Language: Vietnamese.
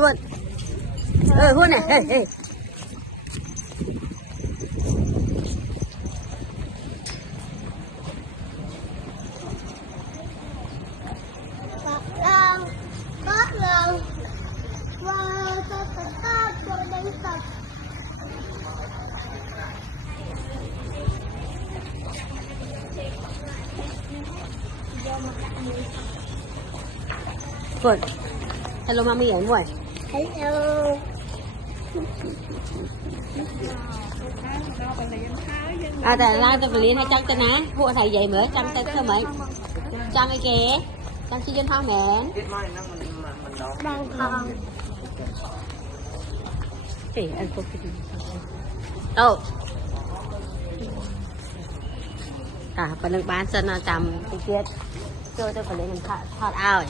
Huôn. Huôn này. Hey, hey. Good. Hello, mommy and what? Hello. À, tại lai tôi phải liên hay chăng tên á, vụ thầy dậy mới chăng tên thơ mấy, chăng cái kẻ, chăng chi dân thao mẹ. Đang không. Thì anh có cái gì? Đâu? À, phần lưng bán sân là chầm cái kia, chơi tôi phải lên thọt ao.